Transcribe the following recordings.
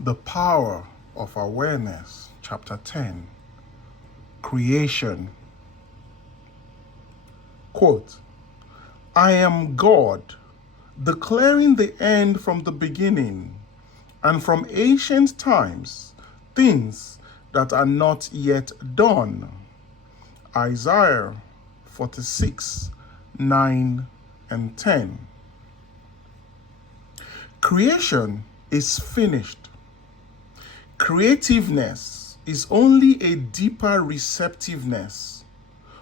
The Power of Awareness, Chapter 10, Creation. Quote, I am God, declaring the end from the beginning, and from ancient times, things that are not yet done. Isaiah 46, 9 and 10. Creation is finished. Creativeness is only a deeper receptiveness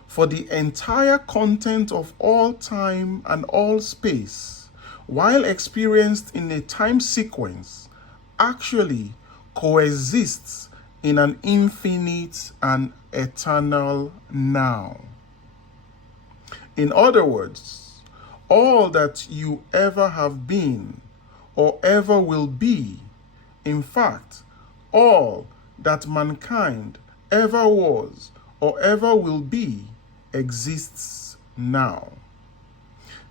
for the entire content of all time and all space, while experienced in a time sequence, actually coexists in an infinite and eternal now. In other words, all that you ever have been or ever will be, in fact, all that mankind ever was or ever will be, exists now.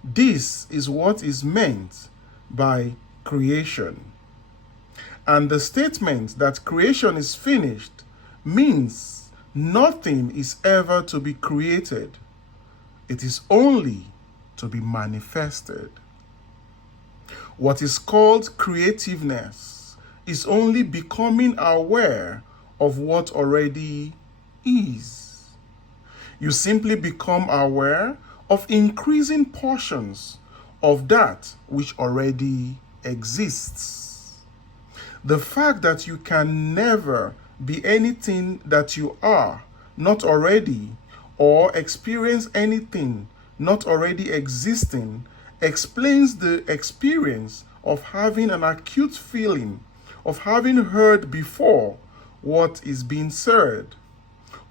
This is what is meant by creation. And the statement that creation is finished means nothing is ever to be created. It is only to be manifested. What is called creativeness is only becoming aware of what already is. You simply become aware of increasing portions of that which already exists. The fact that you can never be anything that you are not already, or experience anything not already existing, explains the experience of having an acute feeling of having heard before what is being said,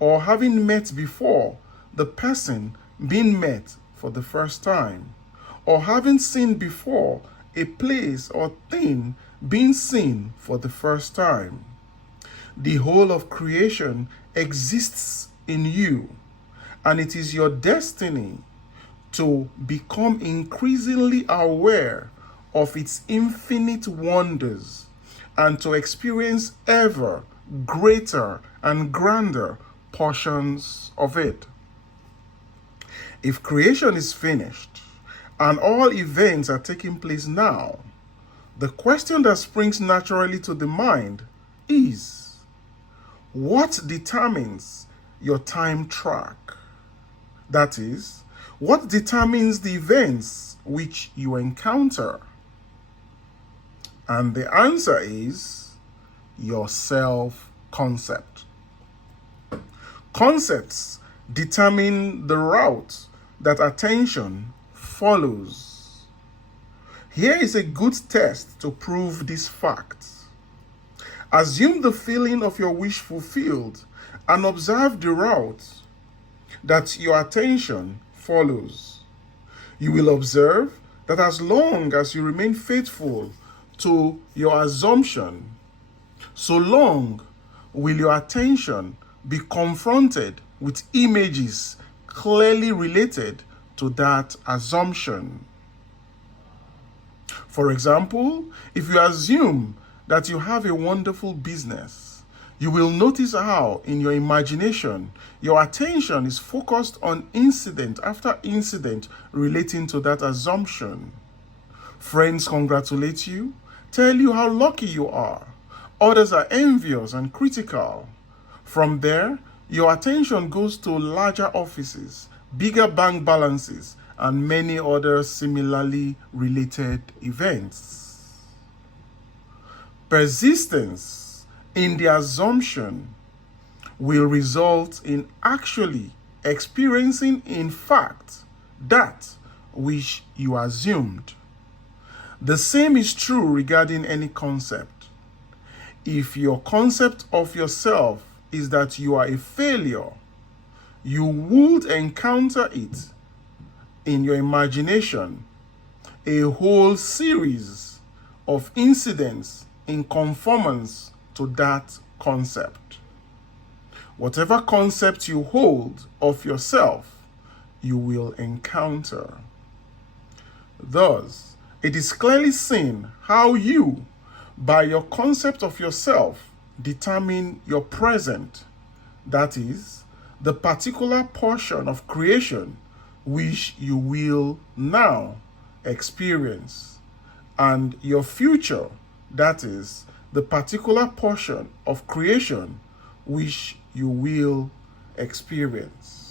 or having met before the person being met for the first time, or having seen before a place or thing being seen for the first time. The whole of creation exists in you, and it is your destiny to become increasingly aware of its infinite wonders and to experience ever greater and grander portions of it. If creation is finished and all events are taking place now, the question that springs naturally to the mind is, what determines your time track? That is, what determines the events which you encounter? And the answer is your self-concept. Concepts determine the route that attention follows. Here is a good test to prove this fact. Assume the feeling of your wish fulfilled and observe the route that your attention follows. You will observe that as long as you remain faithful to your assumption, so long will your attention be confronted with images clearly related to that assumption. For example, if you assume that you have a wonderful business, you will notice how in your imagination your attention is focused on incident after incident relating to that assumption. Friends congratulate you, tell you how lucky you are. Others are envious and critical. From there, your attention goes to larger offices, bigger bank balances, and many other similarly related events. Persistence in the assumption will result in actually experiencing in fact that which you assumed. The same is true regarding any concept. If your concept of yourself is that you are a failure, you would encounter it in your imagination, a whole series of incidents in conformance to that concept. Whatever concept you hold of yourself, you will encounter. Thus, it is clearly seen how you, By your concept of yourself, determine your present, that is, the particular portion of creation which you will now experience, and your future, that is, the particular portion of creation which you will experience.